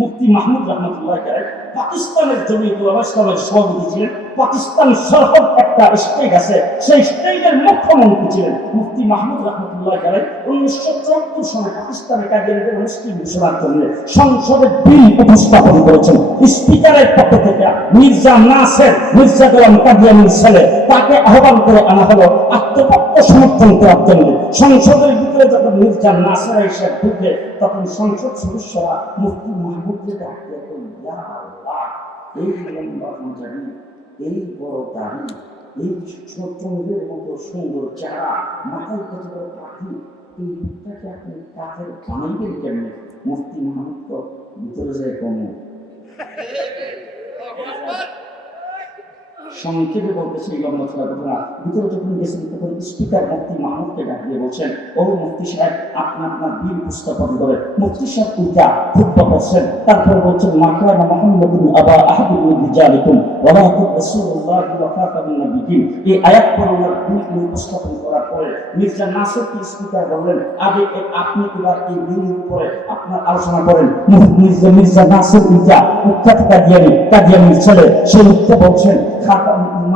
মুফতি মাহমুদ রহমতুল্লাহ পাকিস্তানের জমি ইসলামের সভাপতি ছিলেন পাকিস্তান সরহদ একটা স্টেট আছে, সেই স্টেটের মুখ্যমন্ত্রী ছিলেন মুফতি মাহমুদ রহমতুল্লাহ গালাই উনিশশো চুয়াত্তর সালে পাকিস্তানে কাদিয়ানিদের মুসলিম ঘোষণার জন্য সংসদে বিল উপস্থাপন করেছেন। স্পিকারের পক্ষ থেকে মির্জা নাসের মির্জা গোলাম কাদিয়ানির ছেলে তাকে আহ্বান করে আনা হলো আত্মপক্ষ সমর্থন করার জন্য। সংসদের ভিতরে যখন মির্জা নাসের এসে ঢুকে, তখন সংসদ সদস্যরা মুক্তি মাহমুদকে ডাকতে এই পাঞ্জাবি এই বড় দাড়ি, এই চন্দ্রের মতো সুন্দর চেহারা, মাথায় কত বড় পাখি, এই রূপটাকে আপনি কাঠের বানাইবেন কেমনে? মুফতি মাহমুদ ভিতরে যায় কমে। সংক্ষেপে বলতেছে লম্বা চলা ঘটনা, ভিতরে যখন গেছেন, তখন স্পিকার মুক্তি মাহমুদকে ডাক দিয়ে বলছেন, ও মুক্তি সাহেব, আপনি আপনার বীর উপস্থাপন করে মুক্তি সাহেব উল্টা খুতবা করছেন। তারপর বলছেন মাকানা মুহাম্মাদুন আবা আহাদুল রিজালিকুম ওয়ালাকিন রাসূলুল্লাহ ওয়া খাতামুন নাবিয়্যিন। এই আয়াত পড়ে ওনার বিল উপস্থাপন করার মির্জা নাসিরকে স্পিকার বললেন আগে আপনি এবার এই বিলের উপরে আপনার আলোচনা করেন। মির্জা মির্জা নাসির ছেলে, সে উত্তা বলছেন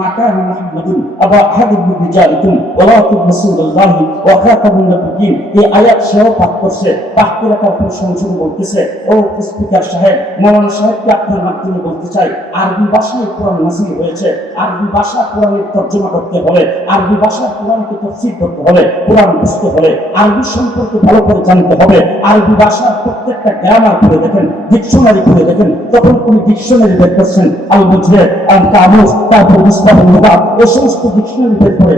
মাকান মুহাম্মাদুন আবা আহাদুল রিজালিকুম ওয়ালাকিন রাসূলুল্লাহ ওয়া খাতামুন নাবিয়্যিন এই আয়াত সেও পাঠ করছে। পাঠ করে সংসদে বলতেছে, ও স্পিকার সাহেব, মৌলানা সাহেবকে আপনার মাধ্যমে বলতে চাই, আরবি ভাষায় কোরআন নাজিল হয়েছে। আরবি ভাষা কোরআনের তর্জমা করতে হলে, আরবি ভাষা কোরআনকে তফসিল করতে হলে, কোরআন বুঝতে হলে, আরবি সম্পর্কে ভালো করে জানতে হবে। আরবি ভাষার প্রত্যেকটা গ্রামার করে দেখেন ডিকশনারি করে দেখেন। তখন কোন ডিকশনারি বের করছেন। আল বুঝলে কামুস তারপর ও সমস্ত ডিকশনারি বের করে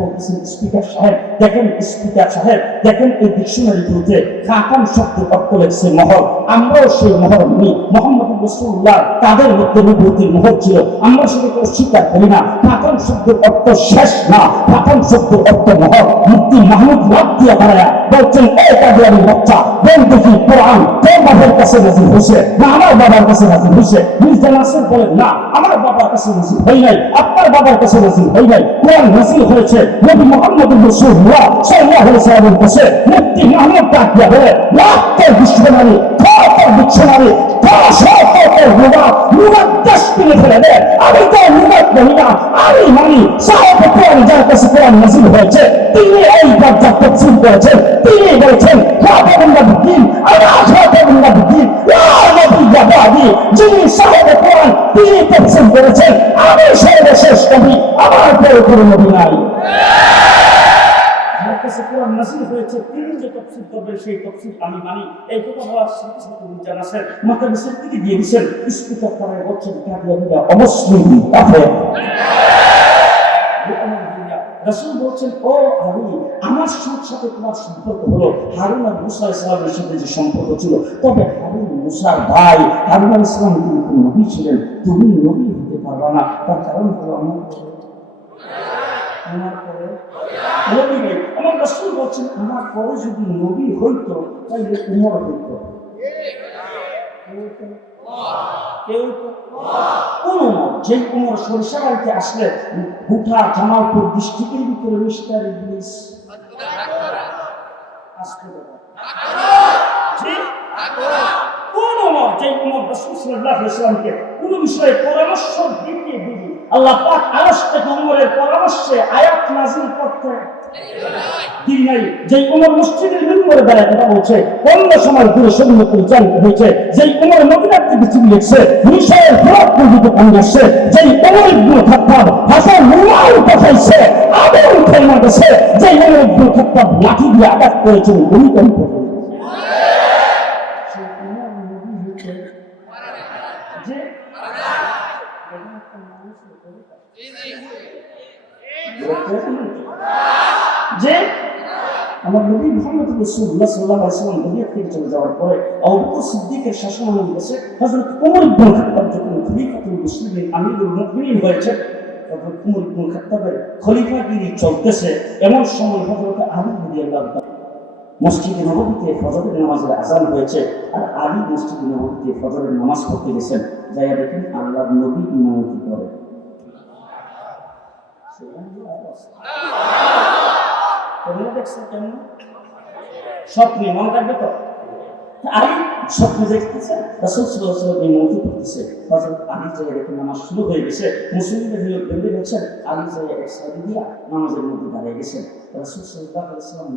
বলতেছেন স্পিকার সাহেব। দেখেন স্পিকার সাহেব, দেখেন এই শব্দ অর্থ লেগেছে মহল। আমরাও সেই মহর নিই। মোহাম্মদ রসুল্লাহ তাদের মধ্যে বিভূতির মহল ছিল। আমরা সেটাকে অস্বীকার করি না। খাতাম শব্দের অর্থ শেষ না। খাতাম শব্দের অর্থ মহর মুক্তি মাহমুদ লাভ দিয়া দাঁড়ায় বলছেন এই কাদিয়ানি বাচ্চা, বল দেখি কোরআন তোর বাবার কাছে নাজির হয়েছে? না, আমার বাবার কাছে নাজির হয়েছে। মির্জা নাসির বলেন, না, আমার বাবার কাছে নাজির হয় নাই, আপনার বাবার কাছে বলে ডিকশনারি তোর সব মুবাদ মুবাদ দেশ আমি তো মুবাদ বলি আমি মানি, সাহেব কোরআন যার কাছে কোরআন নাজির হয়েছে, তিনি এই দরজা করেছেন, তিনি বলেছেন খাতাবুল্লাহ বিদ্দিন, আলা খাতাবুল্লাহ বিদ্দিন, লা নবিয়্যা বাদি যিনি সাহেব কোরআন তিনি তফসিল করেছেন। আমি সর্বশেষ নবী, আমার পরে কোনো নবী নাই। কাছে কোরআন নাজিল হয়েছে, তিনি যে তফসিল করবেন, সেই তফসিল আমি মানি। এই কথা বলার সাথে সাথে দিকে দিয়ে তারাই বলছেন অমুসলিম বলছেন, ও আলী আমার সাথে তোমার সম্পর্ক হলো। হারুন আর মুসা ইসলামের সাথে যে সম্পর্ক ছিল, তবে হারুন মুসার ভাই হারুন ইসলাম নবী ছিলেন। তুমি নবী হতে পারবা না। তার কারণ হলো আমার আমার পরে নবী নেই। আমার রাসূল বলছেন আমার পরে যদি নবী হইতো, তাহলে উমর হইতো। তো কোন যে আসলে কোন যে বিষয়ে পরামর্শ দিতে দিদি আল্লাহ পাক আরশ থেকে উমরের পরামর্শে আয়াত নাযিল করতে দিন নাই যে উমর মসজিদের মিম্বরে দাঁড়ায় কথা বলছে অন্য সময় দূরে সৈন্য পরিচালিত হয়েছে। যে উমর মদিনার থেকে চিঠি লিখছে মিশরের ফেরত পর্যন্ত পানি আসছে। যে উমর ইবনে খাত্তাব হাসান রুমাল পাঠাইছে আদম ফেলমা গেছে যে উমর ইবনে খাত্তাব লাঠি দিয়ে আঘাত করেছেন ভূমিকম্প হয়েছে। যে আমার নবী মোহাম্মদ রাসূলুল্লাহ সাল্লাল্লাহু আলাইহি ওয়াসাল্লাম দুনিয়া থেকে চলে যাওয়ার পরে বকর সিদ্দিকের শাসনামলে গেছে হযরত ওমর ইবনে খাত্তাব যখন খলিফাতুল মুসলিমিন আমিরুল হয়েছে তখন ওমর ইবনে খাত্তাবের খলিফাগিরি চলতেছে এমন সময় হযরত আলী রাদিয়াল্লাহু মসজিদে নববীতে ফজরের নামাজের আজান হয়েছে আর আলী মসজিদে নববীতে ফজরের নামাজ পড়তে গেছেন। যাইয়া দেখেন আল্লাহর নবী ইমামতি করে। তোমরা দেখছ কেমন স্বপ্নে মনে থাকবে তো? আলী স্বপ্নে দেখতেছে? এই মৌজু করতেছে হযরত আলী যে দেখে নামাজ শুরু হয়ে গেছে। মুসলিমদের নিয়োগ বেঁধে গেছেন আলী যে এক সাইডে দিয়া নামাজের মধ্যে দাঁড়িয়ে গেছেন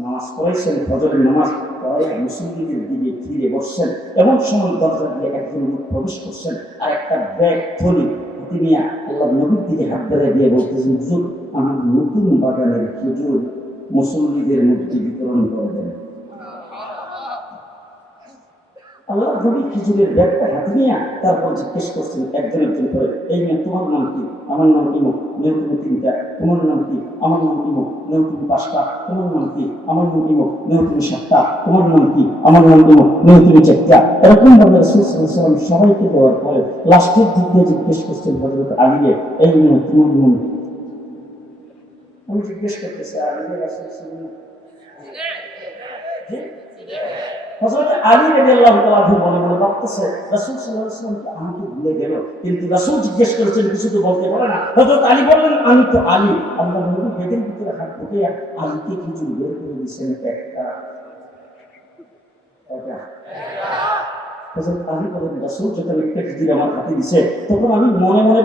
নামাজ নামাজ মুসলিমদের দিকে ফিরে বসছেন দরজা দিয়ে একজন লোক প্রবেশ করছেন। আর একটা ব্যাগ থলি হাতে নিয়ে আল্লাহ নবীর দিকে হাত বেড়ে দিয়ে বলতেছেন, হুজুর, আমার নতুন বাগানের খেজুর মুসল্লিদের মধ্যে বিতরণ করে দেন। আল্লাহ নবী খিচুড়ির ব্যাগটা হাতে নিয়ে তারপর জিজ্ঞেস করছেন, একজন একজন করে, এই মেয়ে, তোমার নাম কি? আমার নাম তুমি তিনটা, তোমার নাম কি? আমার নাম ইমো নেও তুমি পাঁচটা, তোমার নাম কি? আমার নাম ইমো নেও তুমি সাতটা, তোমার নাম কি? আমার নাম ইমো নেও তুমি চারটা। এরকম ভাবে রসুলাম সবাইকে দেওয়ার পরে লাস্টের দিক জিজ্ঞেস করছেন হজরত আলিয়ে এই মেয়ে, তোমার নাম কি? আমি জিজ্ঞেস করতেছি রাসুল জি হযরত আলী রাদিয়াল্লাহু তাআলা মনে মনে ভাবতেছে রাসূল সাল্লাল্লাহু আলাইহি ওয়াসাল্লাম কি আমাকে ভুলে গেল কিন্তু রাসূল জিজ্ঞেস করেছেন, কিছু তো বলতে পারে না। হযরত আলী বললেন, আমি তো আলী আল্লাহ নবী বেদের ভিতরে হাত ঢুকে আলীকে কিছু বের করে দিয়েছেন একটা রাসূল যখন একটা আমার হাতে দিছে, তখন আমি মনে মনে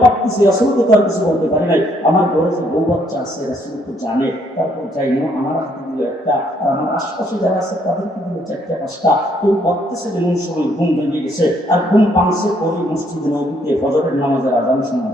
তো আর কিছু বলতে পারি নাই। আমার ঘরে যে বাচ্চা জানে। তারপর আমার হাতে একটা আমার আশপাশে যারা আছে, তাদেরকে পাঁচটা। যেমন সময় ঘুম ভেঙে আর ঘুম নামাজের আজান শোনা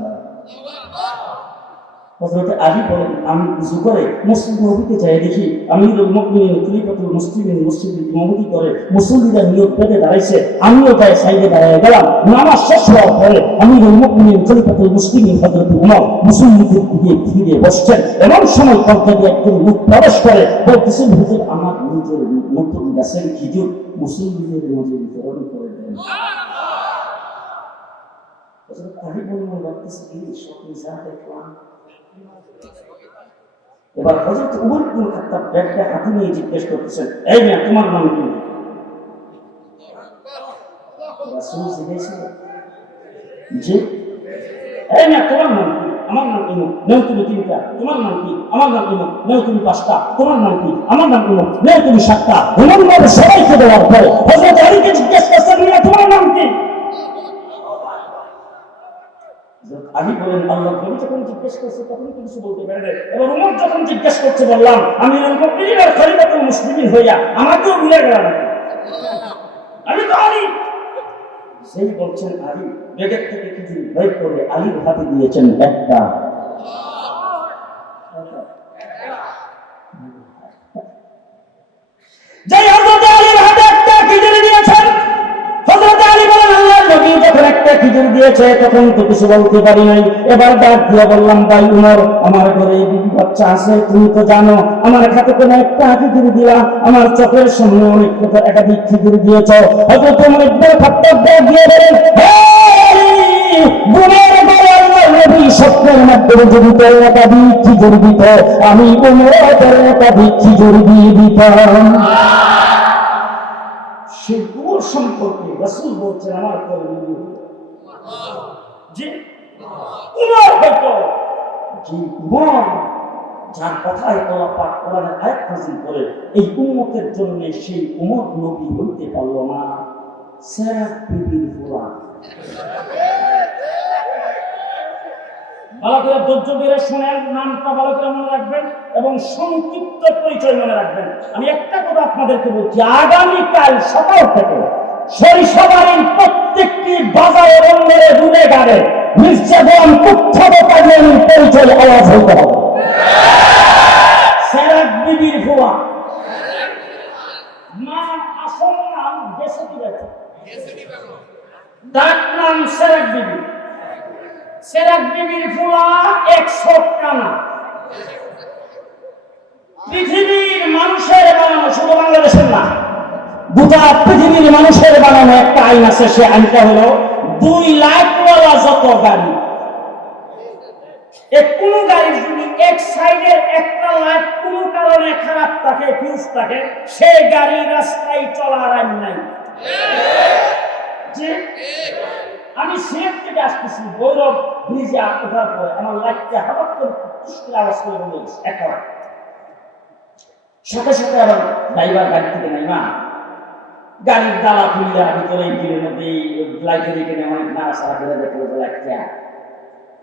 হযরত আলী বলেন, আমি কিছু করে মসজিদ নবীতে যাই দেখি আমিরুল মুমিনিন খলিফাতুল মুসলিমিন মসজিদে ইমামতি করে মুসল্লিরা নিয়োগ পেতে দাঁড়াইছে, আমিও তাই সাইডে দাঁড়িয়ে গেলাম। নামাজ শেষ হওয়ার পরে আমিরুল মুমিনিন খলিফাতুল মুসলিমিন হযরত উমর মুসল্লিদের দিকে ফিরে বসছেন এমন সময় দিয়ে একজন মুখ প্রবেশ করে বলতেছেন আমার নিজের নতুন গাছের খিজুর? মুসল্লিদের মধ্যে বিতরণ করে দেন। দেখলাম এবার হযরত উমর ইবনে খাত্তাব ব্যাগটা হাতে নিয়ে জিজ্ঞেস করতেছেন, এই মেয়ে, তোমার নাম কি? রাসূল জিজ্ঞেস জি। এই মেয়ে, তোমার নাম কি? আমার নাম ইমু নেও তুমি তিনটা। তোমার নাম কি? আমার নাম ইমু নেও তুমি পাঁচটা। তোমার নাম কি? আমার নাম ইমু নেও তুমি সাতটা। এমন ভাবে সবাইকে দেওয়ার পরে হযরত আলীকে জিজ্ঞেস করছেন, মেয়ে, তোমার নাম কি? আলী বলেন, আল্লাহ নবী যখন জিজ্ঞেস করছে তখন কিছু বলতে পারে। এবার উমর যখন জিজ্ঞেস করছে বললাম, আমি আর খলিফাতুল মুসলিমিন হইয়া আমাকেও আমি তো সেই বলছেন আলী, বেগের থেকে কিছু বের করে আলীর হাতে দিয়েছেন একটা। যাই খিচুড়ি দিয়েছে তখন তো কিছু বলতে পারি নাই এবার ডাক দিয়ে বললাম ভাই উমর আমার ঘরে বিবি বাচ্চা আছে তুমি তো জানো আমার হাতে কোনো একটা খিচুড়ি দিলা আমার চোখের সামনে অনেক কথা একাধিক খিচুড়ি দিয়েছ হয়তো তোমার একবার খাপ্তার দিয়ে বলেন "হেই, বোনের ঘরে আল্লাহর নবী স্বপ্নের মাধ্যমে যদি তোর একাধিক খিচুড়ি দিত আমি সম্পর্কে রাসূল বলছেন আমার। যে উমর হয়তো, যে উমর যার কোরআনে আয়াত করে, এই উম্মতের জন্য সেই উমর নবী হইতে না। ধৈর্য ধরে শোনেন, নামটা মনে রাখবেন এবং সংক্ষিপ্ত পরিচয় মনে রাখবেন। আমি একটা কথা আপনাদেরকে বলছি, আগামীকাল সকাল থেকে সরিষাবাড়ির প্রত্যেকটি বাজারে বন্দরে রুলে গাড়ে গোলাম কুখ্যাত কাজের পরিচয় আওয়াজ হইতে হবে। সেরাক বিবির ফুয়া নাম, আসল নাম গেসতি বেগম। ডাক নাম সেরাক বিবি। সেরাক বিবির ফুলা একশো কানা পৃথিবীর মানুষের বানানো শুধু বাংলাদেশের না। গোটা পৃথিবীর মানুষের বানানো একটা আইন আছে, সে আইনটা হলো দুই লাখ ওয়ালা যত গাড়ি কোনো গাড়ির যদি এক সাইডের একটা লাইট কোনো কারণে খারাপ থাকে ফিউজ থাকে, সেই গাড়ি রাস্তায় চলার আইন নাই। আমি সিলেট থেকে আসতেছি গৌরব ব্রিজে ওঠার পরে আমার লাইটটা হঠাৎ করে করে আওয়াজ করে বলে গেছে সাথে সাথে আবার ড্রাইভার গাড়ি থেকে নাই মা গাড়ির দালা খুলিয়া ভিতরে ইঞ্জিনের মধ্যে লাইটের এখানে অনেক নাড়াচাড়া করে দেখল যে লাইটটা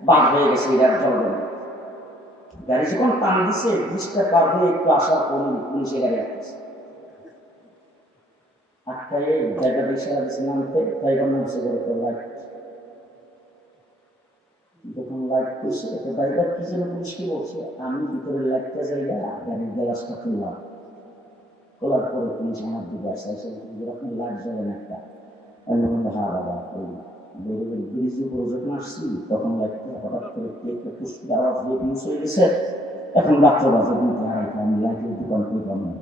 বাদ হয়ে গেছে জ্বলবে না। গাড়ি যখন টান দিছে ব্রিজটা পার একটু আসার পর পুলিশে গাড়ি আসতেছে আটকায় ড্রাইভার ইশারা দিচ্ছে নামতে ড্রাইভার নামছে করে তো লাইট যখন লাইট তো ড্রাইভার কি যেন পুলিশকে বলছে, আমি ভিতরে লাইটটা জায়গা গাড়ির খুললাম। খোলার পরে পুলিশ আমার দিকে আসে আসে যেরকম লাইট জ্বলে না একটা বললাম হ্যাঁ বাবা ওই ব্রিজের উপরে যখন আসছি, তখন লাইটটা হঠাৎ করে একটা পুষ্টির আওয়াজ দিয়ে পুলিশ হয়ে গেছে। এখন রাত্র বাজে দুটো আড়াইটা, আমি লাইটের দোকান করলাম না।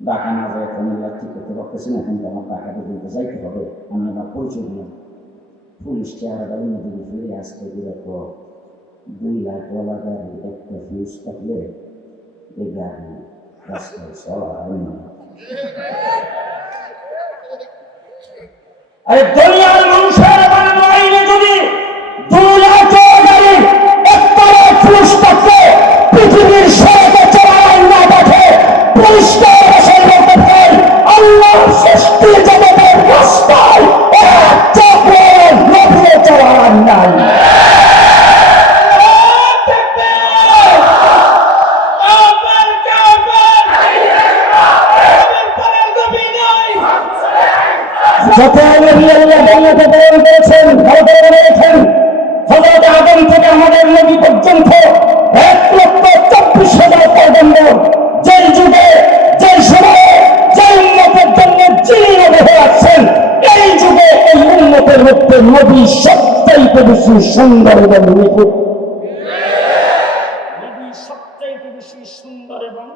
ঢাকা না যায় এখন লাইট ঠিক করতে পারতেছি না কিন্তু আমার ঢাকাতে দিতে যাইতে হবে। আমি আমার পরিচয় দিলাম। পুলিশ চেহারাটা অন্যদিকে ফিরে আসতে তো দুই লাখওয়ালা গাড়ি একটা ফিউজ থাকলে এই গাড়ি চলা হয় না আরে দুনিয়ার মানুষের বলেছেন আমাদের নবী পর্যন্ত এক লক্ষ চব্বিশ হাজার পর্যন্ত যেই যুগে যেই সময়ে যে উন্নতের জন্য যিনি হয়ে নবী সবচাইতে বেশি সুন্দর এবং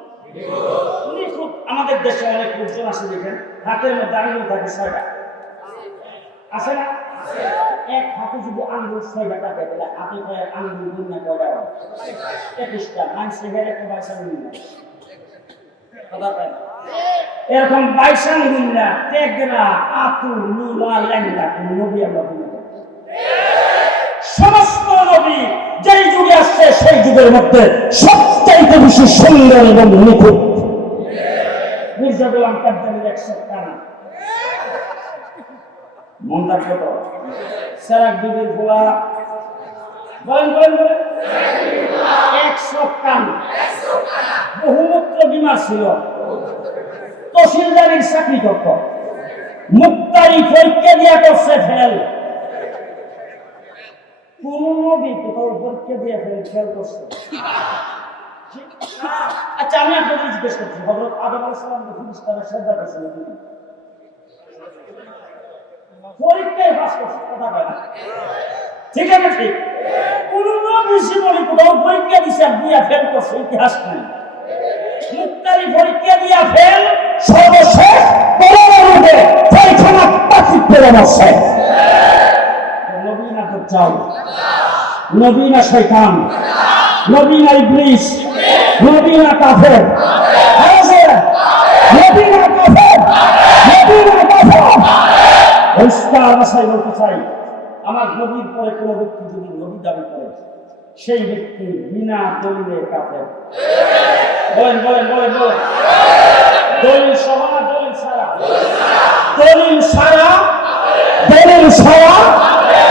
আমাদের দেশে অনেক লোকজন আছে দেখেন। হাতের মধ্যে আঙুল থাকে ছয়টা আছে না? এক হাতে যদি আঙ্গুল ছয়টা থাকে তাহলে হাতে কয় আঙ্গুল না কয়টা হয় একুশটা। মানুষের ঘরে একটা বাইশ আঙ্গুল না। এরকম বাইশ আঙ্গুল না টেকরা আতুর নুলা ল্যাংলা কোন নবী আমরা। সমস্ত নবী যেই যুগে আসছে, সেই যুগের মধ্যে সবচাইতে বেশি সুন্দর এবং নিখুঁত। মির্জা গোলাম কাদ্দানির একশো টানা মন্দার কত? সেরাক বিবির গোলা বলেন বলেন বলেন। একশো কান বহুমূত্র বিমার ছিল। তহসিলদারির চাকরি করত। মুক্তারি পরীক্ষা দিয়া করছে ফেল। কোন নবী কোথাও পরীক্ষা দিয়ে ফেল ফেল করছে। আচ্ছা আমি আপনাদের জিজ্ঞেস করছি হজরত আদম আলাইসালাম ফিলিস্তানের শ্রদ্ধা করেছিলেন পরীক্ষায় পাস করছে, কথা বলে ঠিক আছে, ঠিক? কোন কোথাও পরীক্ষা দিছে দিয়া ফেল করছে, ইতিহাস নাই। মুক্তারি পরীক্ষা দিয়া ফেল সর্বশেষ পরমাণুতে ছয়খানা পাখি পেরে বসে নবীনা তো চাও নবীনা শৈতান নবীনা ইবলিস নবীনা কাফের। আছে নবীনা কাফের নবীনা কাফের পরিষ্কার ভাষায় বলতে চাই আমার নবীর পরে কোনো ব্যক্তি যদি নবী দাবি করে সেই ব্যক্তি বিনা দলিলে কাফের। বলেন বলেন বলেন বলেন। দলিল না দলিল ছাড়া দলিল ছাড়া দলিল ছাড়া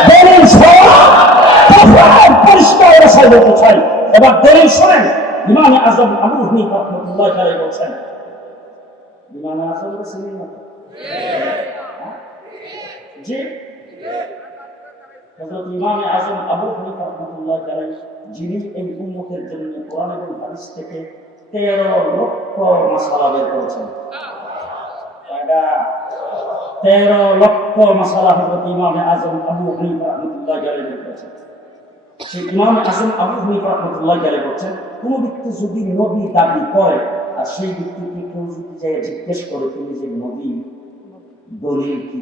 দলিল ছাড়া কাফের পরিষ্কার ভাষায় বলতে চাই। এবার দলিল শোনেন ইমাম আজম আবু হানিফ রহমতুল্লাহ আলাইহি বলছেন। ইমাম আজম ছিলেন না তো? আবু হানিফা রাহমাতুল্লাহ আলাইহি যিনি এই উম্মতের জন্য কোরআন এবং হাদিস থেকে 13 লক্ষ মাসালা বের করেছেন। কয়টা? 13 লক্ষ মাসালা হযরত ইমাম আজম আবু কোন ব্যক্তি যদি নবী দাবি করে, আর সেই ব্যক্তিকে কেউ যদি জিজ্ঞেস করে, তুমি যে নবী, দলিল কি?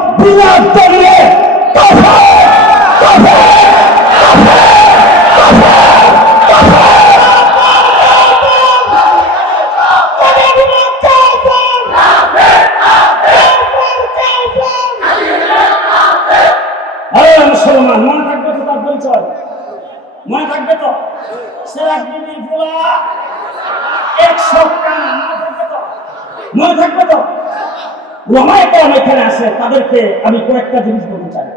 বিনা দলিলে কাফের কাফের মনে থাকবে তো মনে সেরাক বিবির ফোলা একশো কানা, মনে থাকবে তো? মনে থাকবে তো? কম এখানে তাদেরকে আমি কয়েকটা জিনিস বলতে চাই।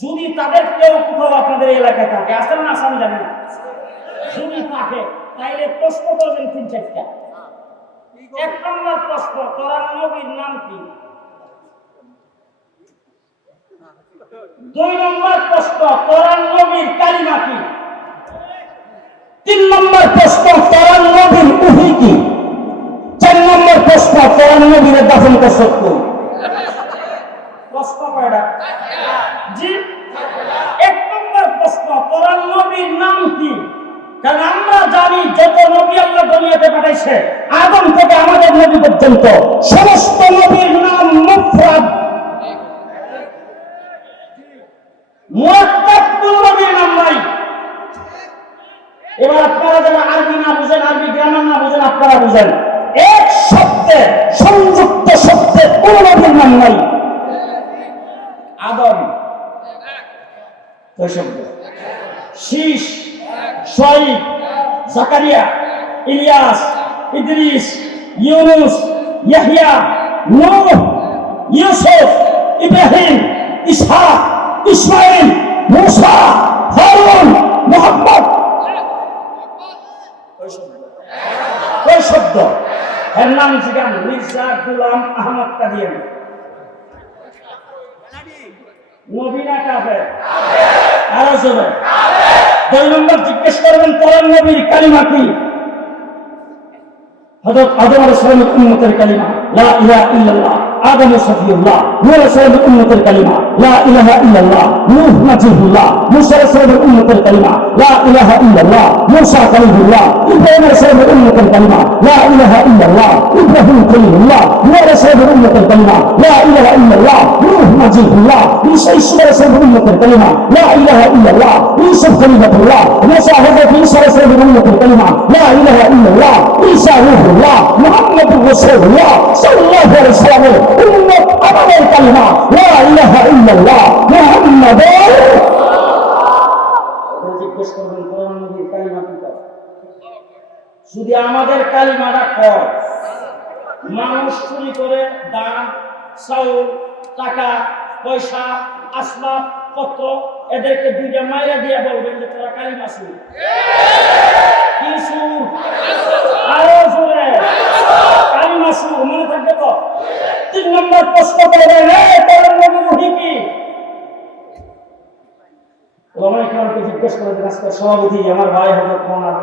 যদি তাদের কেউ কোথাও আপনাদের এলাকায় থাকে আসেন না না। যদি থাকে, তাইলে প্রশ্ন করবেন তিন চারটা। এক নম্বর প্রশ্ন তোরার নবীর নাম কি? দুই নম্বর প্রশ্ন তোরার নবীর কালিমা কি? তিন নম্বর প্রশ্ন তোরার নবীর প্রশ্ন তোরার নবীর দাফন করছ? প্রশ্ন কয়টা? জি? এক নম্বর প্রশ্ন তোরার নবীর নাম কি? কারণ আমরা জানি যত সমস্ত নবীর নাম কোন নাই। এবার আপনারা যারা আরবি না বুঝেন, আরবি গ্রামার না বুঝেন, আপনারা বুঝেন। সংযুক্ত শব্দে কোন নবীর নাম নাই। আদম। শীষ শহীদ জাকারিয়া, ইলিয়াস, ইদ্রিস, ইউনুস ইয়াহিয়া নূহ, ইউসুফ, ইব্রাহিম, ইসহাক ইসমাইল মুসা, হারুন, মোহাম্মদ। ওই শব্দ? এর নাম জিগান মির্জা গুলাম আহমদ কাদিয়ানি নবীনা কাফের আরও জোরে দুই নম্বর জিজ্ঞেস করবেন কোরআন নবীর কালিমা কি? হযরত আদম সালামের উম্মতের কালিমা, লা ইলাহা ইল্লাল্লাহ লা ইলাহা ইল্লাল্লাহ নূহ নাজিহুল্লাহ মুসা আলাইহিস সালামের উম্মতের কালিমা লা ইলাহা ইল্লাল্লাহ মুসা কালিমুল্লাহ ইব্রাহিম আলাইহিস সালামের উম্মতের কালিমা লা ইলাহা ইল্লাল্লাহ ইব্রাহিম কালিমুল্লাহ নূহ আলাইহিস সালামের উম্মতের কালিমা লা ইলাহা ইল্লাল্লাহ নূহ নাজিহুল্লাহ ঈসা ঈসা আলাইহিস সালামের উম্মতের কালিমা লা ইলাহা ইল্লাল্লাহ ইউসুফ কালিমাতুল্লাহ মুসা হযরত ঈসা আলাইহিস সালামের উম্মতের কালিমা লা ইলাহা ইল্লাল্লাহ ঈসা রূহুল্লাহ মুহাম্মদুর রাসূলুল্লাহ সাল্লাল্লাহু আলাইহি ওয়াসাল্লামের উম্মত আমাদের কালিমা লা ইলাহা যদি আমাদের কালিমাটা কয়, মানুষ চুরি করে দান, চাউল, টাকা, পয়সা, আসবাব, পত্র, এদেরকে দুইটা মাইরা দিয়ে বলবেন যে তোরা কালিমা শুরু কি সুর আরও জোরে। কালিমা সুর মনে থাকবে তো? তিন নম্বর প্রশ্ন করবেন কি? আমার ভাই হযরত মৌলানা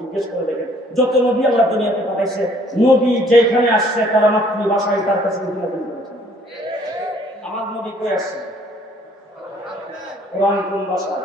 জিজ্ঞেস করে দেখেন, যত নবী আল্লাহ দুনিয়াতে পাঠাইছে, নবী যেখানে আসছে তারা মাতৃভাষায় তার কাছে আমার নবী কই আসছে? কোরআন কোন ভাষায়?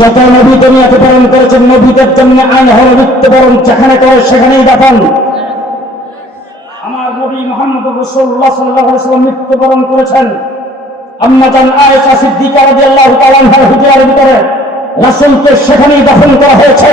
যত নবী করেছেন, নবীদের জন্য আইন হল মৃত্যুবরণ, যেখানে করে সেখানেই দাফন। আমার নবী মোহাম্মদ রসুল্লাহ মৃত্যুবরণ করেছেন। আম্মাজান আয়েশা সেখানেই দাফন করা হয়েছে।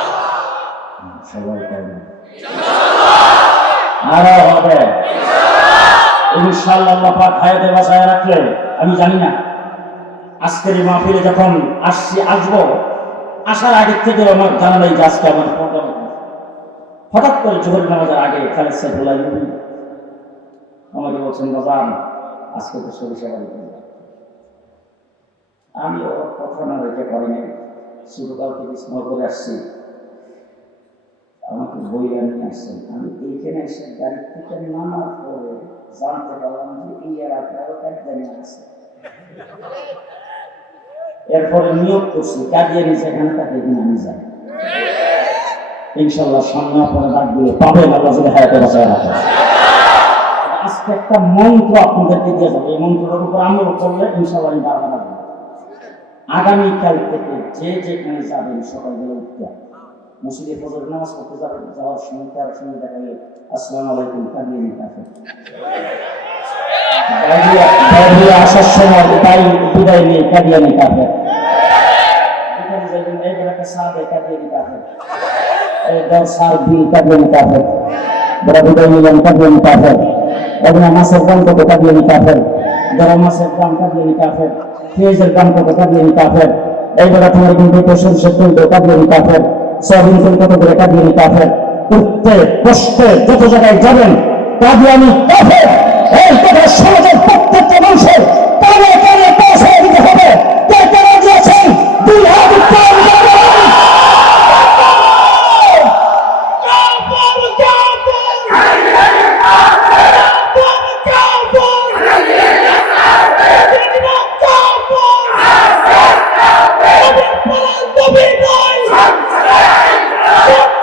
সবাই না। আরও হবে ইনশাআল্লাহ আল্লাহ পাক হায়াতে বাঁচায় রাখলে আমি জানি না আজকের এই মাহফিলে যখন আসছি আসব আসার আগে থেকে আমার নেই যে আজকে আমার হঠাৎ করে জোহর নামাজের আগে খালেদ সাইফুল্লাহ ইউবি আমাকে বলছেন বাজান আজকে তো সরিষা বাড়ি। আমি ওর কথা না রেখে পারি নাই শুধু কালকে বিস্ময় করে আসছি আমাকে বই নিয়ে আসছেন। আমি এইখানে এসে গাড়ি থেকে নামার পরে জানতে পারলাম যে এই এলাকায় একদমই আছে। এরপরে নিয়োগ করছি কাটিয়ে নিয়েছে এখানে তাকে দিন আমি যাই। ইনশাল্লাহ সামনে আপনারা ডাক দিয়ে আল্লাহ হায়াতে আজকে একটা মন্ত্র আপনাদেরকে দিয়ে যাবে। এই মন্ত্রটার উপর আমল করলে ইনশাল্লাহ আমি আগামীকাল থেকে যে যেখানে যাবেন সকালবেলা উঠতে মসজিদে ফজর নামাজ পড়তে যাওয়ার সময় তার সঙ্গে দেখা গেল আসসালামু আলাইকুম কাঁদিয়ে বাইরে আসার সময় তাই বিদায় নিয়ে কাঁদিয়ে নিতে আসেন বিকালে যাবেন এই বেলাটা চা দেয় কাঁদিয়ে নিতে আসেন এই দশ সার বিল কাঁদিয়ে নিতে আসেন বড় বিদায় নিলেন কাঁদিয়ে নিতে আসেন এবং মাছের দাম কত কাঁদিয়ে নিতে গরম তোমার কিন্তু উঠতে বসতে যত জায়গায় যাবেন কথা সমাজের প্রত্যেকটা মানুষের কানে কানে পৌঁছে দিতে হবে কে কে রাজি আছেন দুই হাত উত্তোলন করুন।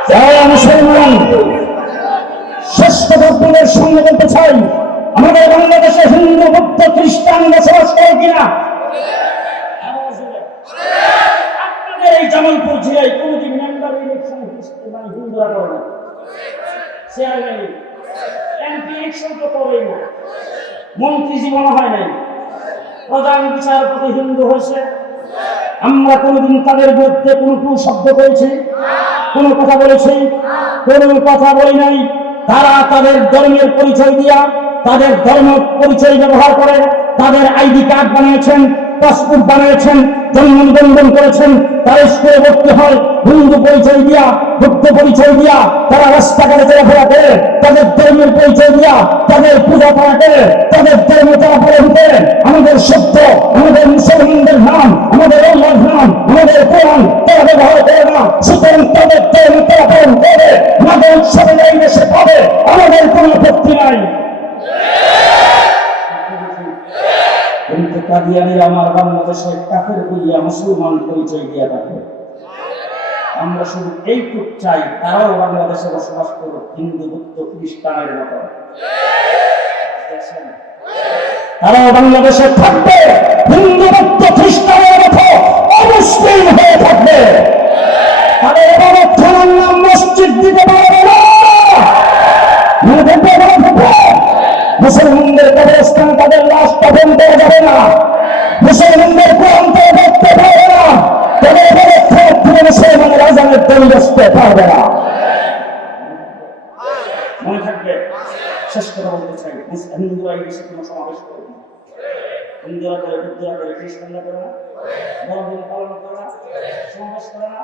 জয় মুসলমান শ্রেষ্ঠ ভক্তদের সঙ্গে বলতে চাই, আমাদের বাংলাদেশে হিন্দু, বৌদ্ধ, খ্রিস্টান বসবাস করে কিনা? আপনাদের এই কোনদিন তো মন্ত্রী জীবন হয় নাই। প্রধান হিন্দু হয়েছে। আমরা কোনোদিন তাদের বিরুদ্ধে কোনো শব্দ করেছি? কোনো কথা বলেছি? কোনো কথা বলি নাই? তারা তাদের ধর্মের পরিচয় দিয়া, তাদের ধর্ম পরিচয় ব্যবহার করে, তাদের আইডি কার্ড বানিয়েছেন, পাসপোর্ট বানিয়েছেন জন্ম নিবন্ধন করেছেন তারা স্কুলে ভর্তি হয়, হিন্দু পরিচয় দিয়া ভক্ত পরিচয় দিয়া, তারা রাস্তাঘাটে চলাফেরা করে, তাদের ধর্মের পরিচয় দিয়া, তাদের পূজা করা করে, তাদের ধর্ম তারা পালন আমাদের সত্য, আমাদের মুসলমানদের নাম, আমাদের আল্লাহর নাম আমাদের কোরআন তারা ব্যবহার করে না। সুতরাং তাদের ধর্ম তারা পালন করে, আমাদের উৎসবে এই দেশে পাবে, আমাদের কোনো আপত্তি নাই। কিন্তু কাদিয়ানি আমার বাংলাদেশে কাফের হইয়া মুসলমান পরিচয় দিয়া থাকে। আমরা শুধু এইটুক চাই, তারাও বাংলাদেশে বসবাস করুক, হিন্দু, বুদ্ধ, খ্রিস্টানের মতো। তারাও বাংলাদেশে থাকবে হিন্দু বুদ্ধ খ্রিস্টানের মতো অমুসলিম হয়ে থাকবে। মসজিদ দিতে পারবে না। মনে থাকবে মনে থাকবে মুসলমানদের কবরস্থান তাদের লাশ তখন করা যাবে না। মুসলমানদের কোরআন দেখতে পারবে না। তাদের পদক্ষেপ থেকে মুসলমানের আজানের তৈরি বসতে পারবে না। থাকবে? শেষ কথা বলতে চাই। সমাবেশ করে। না হিন্দুরা করে বুদ্ধরা করে খ্রিস্টানরা করে না বড়দিন পালন করে না, সমাবেশ করে না,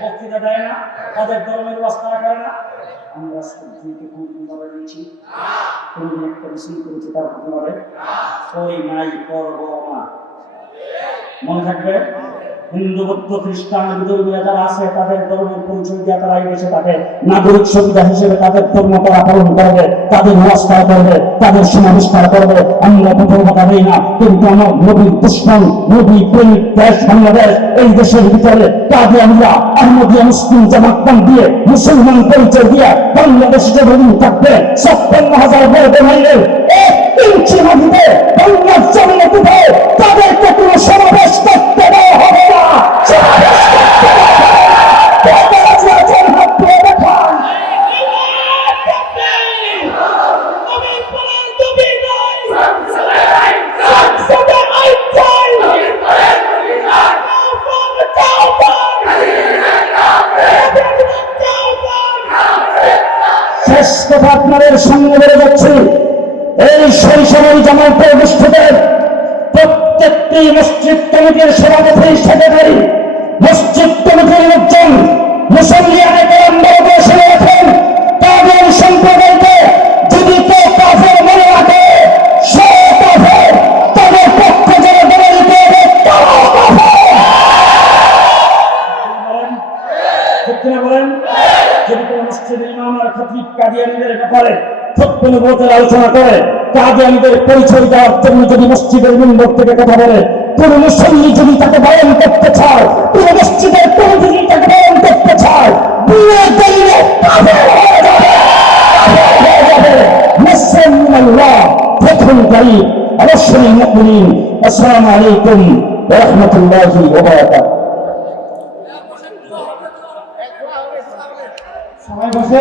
বক্তৃতা দেয় না, তাদের ধর্মের বাস তারা করে না। আমরা সবদিনকে কোনদিন বলে দিয়েছি কোনদিন একটা মিছিল করেছি তার প্রতিবাদে ওই নাই মনে থাকবে? হিন্দু খ্রিস্টান ধর্মীয় যারা আছে, তাদের ধর্মের পরিচয় দিয়ে তারা এই থাকে। নাগরিক সুবিধা হিসেবে তাদের ধর্ম তারা পালন করবে, তাদের নমস্কার করবে, তাদের সমাবিষ্কার করবে। আমরা প্রথম কথা না, কিন্তু আমার নবী দুশ্মন, নবী প্রেমিক দেশ বাংলাদেশ, এই দেশের ভিতরে কাদিয়ানিয়া আহমদিয়া মুসলিম জামাত দিয়ে মুসলমান পরিচয় দিয়ে বাংলাদেশ যেদিন থাকবে। ছাপ্পান্ন হাজার বর্গ মাইলের এক ইঞ্চি মাটিতে বাংলার জন্য দিবে আপনাদের সঙ্গে বলে যাচ্ছি। এই শৈশবের জামালপুর অনুষ্ঠিতের প্রত্যেকটি মসজিদ কমিটির সভাপতি, সেক্রেটারি, মসজিদ কমিটির লোকজন, মুসল্লি সত্যি বোধের আলোচনা করে, কাদিয়ানীদের পরিচয় দেওয়ার জন্য যদি মসজিদের মিম্বর থেকে কথা বলে, কোন মুসল্লি যদি তাকে বারণ করতে চায়, কোন মসজিদের কোন যদি তাকে বারণ করতে চায় বসে